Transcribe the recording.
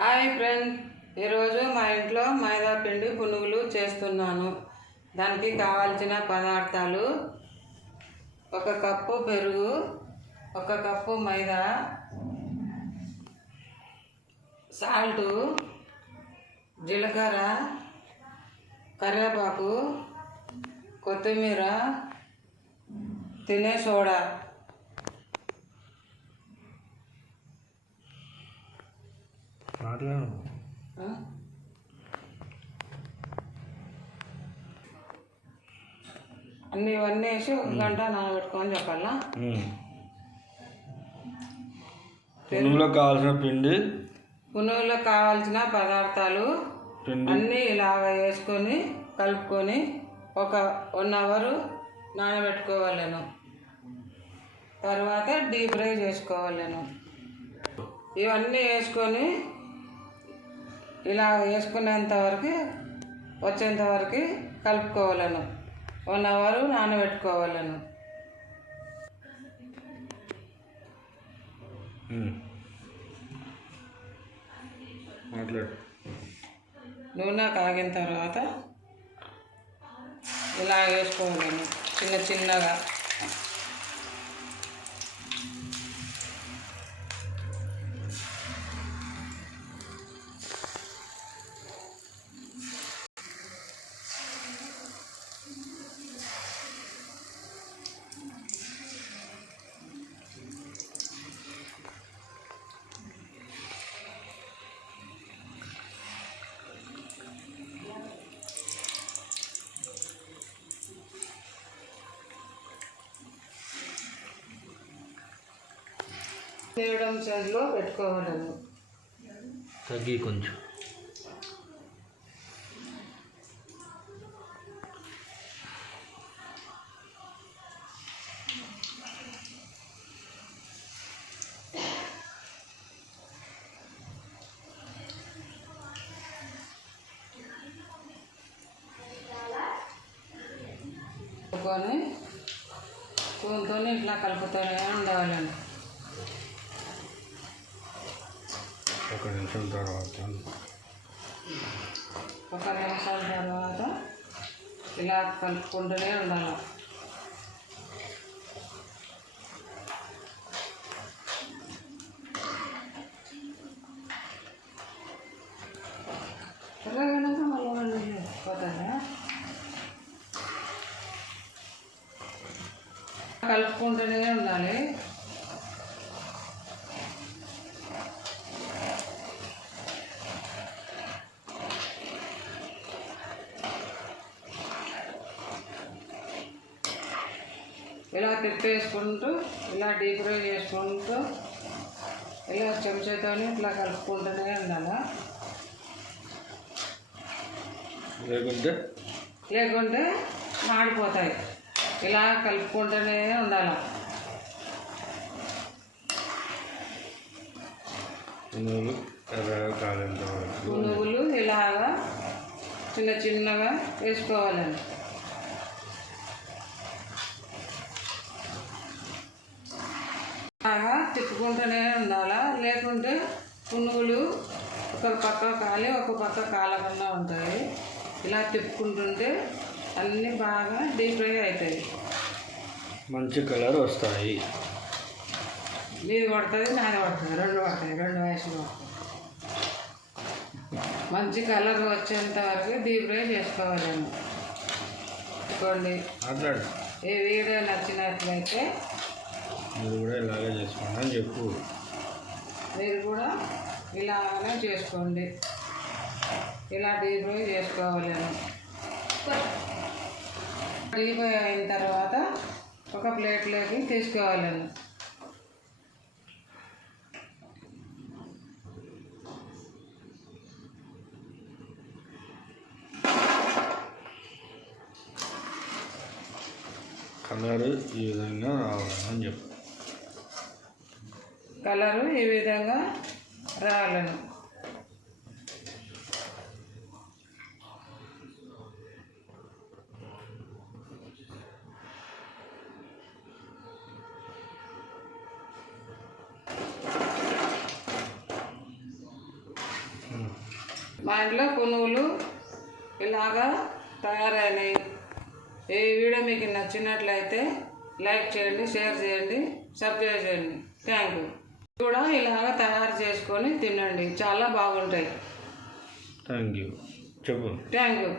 Hi friend, ఈరోజు మా ఇంట్లో మైదా పిండి పునుగులు చేస్తున్నాను. దానికి కావాల్సిన పదార్థాలు: 1 కప్పు పెరుగు, 1 కప్పు మైదా, సాల్ట్, జీలకర్ర, కరివేపాకు, కొత్తిమీర, తినే సోడా. అన్నీ ఇవన్నీ వేసి 1 గంట నానబెట్టుకొని చెప్పాలా. పునుగులకు కావాల్సిన పిండి, పునుగులకు కావాల్సిన పదార్థాలు అన్నీ ఇలాగ వేసుకొని కలుపుకొని 1 అవర్ నానబెట్టుకోవాలను. తర్వాత డీప్ ఫ్రై చేసుకోవాలను. ఇవన్నీ వేసుకొని ఇలా వేసుకునేంత వరకు వచ్చేంత వరకు కలుపుకోవాలను. 1 అవర్ నానబెట్టుకోవాలను. నూనె కాగిన తర్వాత ఇలా వేసుకోవాలను చిన్నగా. మీడియం సైజులో పెట్టుకోవాలను. తగ్గి కొంచెం స్పూన్తో ఇట్లా కలుపుతూనే ఉండాలండి. 1 నిమిషం తర్వాత 1 నిమిషాల తర్వాత ఇలా కలుపుకుంటూనే ఉండాలి. కలుపుకుంటూనే ఉండాలి. ఇలా తిప్పేసుకుంటూ ఇలా డీప్ ఫ్రై చేసుకుంటూ ఇలా చెంచాతో ఇట్లా కలుపుకుంటూనే ఉండాలి. లేకుంటే మాడిపోతాయి. ఇలా కలుపుకుంటూనే ఉండాలి. పునుగులు ఇలాగా చిన్నగా వేసుకోవాలండి. బాగా తిప్పుకుంటూనే ఉండాలా, లేకుంటే పునుగులు ఒక పక్క కాలి ఒక పక్క కాలకుండా ఉంటాయి. ఇలా తిప్పుకుంటుంటే అన్నీ బాగా డీప్ ఫ్రై అవుతాయి. మంచి కలర్ వస్తాయి. మీది పడుతుంది, నాది పడుతుంది, 2 పడతాయి. 2 వయసులో మంచి కలర్ వచ్చేంత వరకు డీప్ ఫ్రై చేసుకోవాలండి. చూడండి, ఈ వీడియో నచ్చినట్లయితే మీరు కూడా ఇలాగే చేసుకోండి అని చెప్పు. మీరు కూడా ఇలానే చేసుకోండి. ఇలా డీప్ ఫ్రై చేసుకోవాలను. డీప్ ఫ్రై అయిన తర్వాత ఒక ప్లేట్లోకి తీసుకోవాలను. కలరు ఈ విధంగా రావాలని చెప్పు. కలరు ఈ విధంగా రావాలను. మా ఇంట్లో పునుగులు ఇలాగా తయారైనాయి. ఈ వీడియో మీకు నచ్చినట్లయితే లైక్ చేయండి, షేర్ చేయండి, సబ్స్క్రైబ్ చేయండి. Thank you. కూడా ఇలాగా తయారు చేసుకొని తినండి, చాలా బాగుంటాయి. Thank you. చెప్పు. Thank you.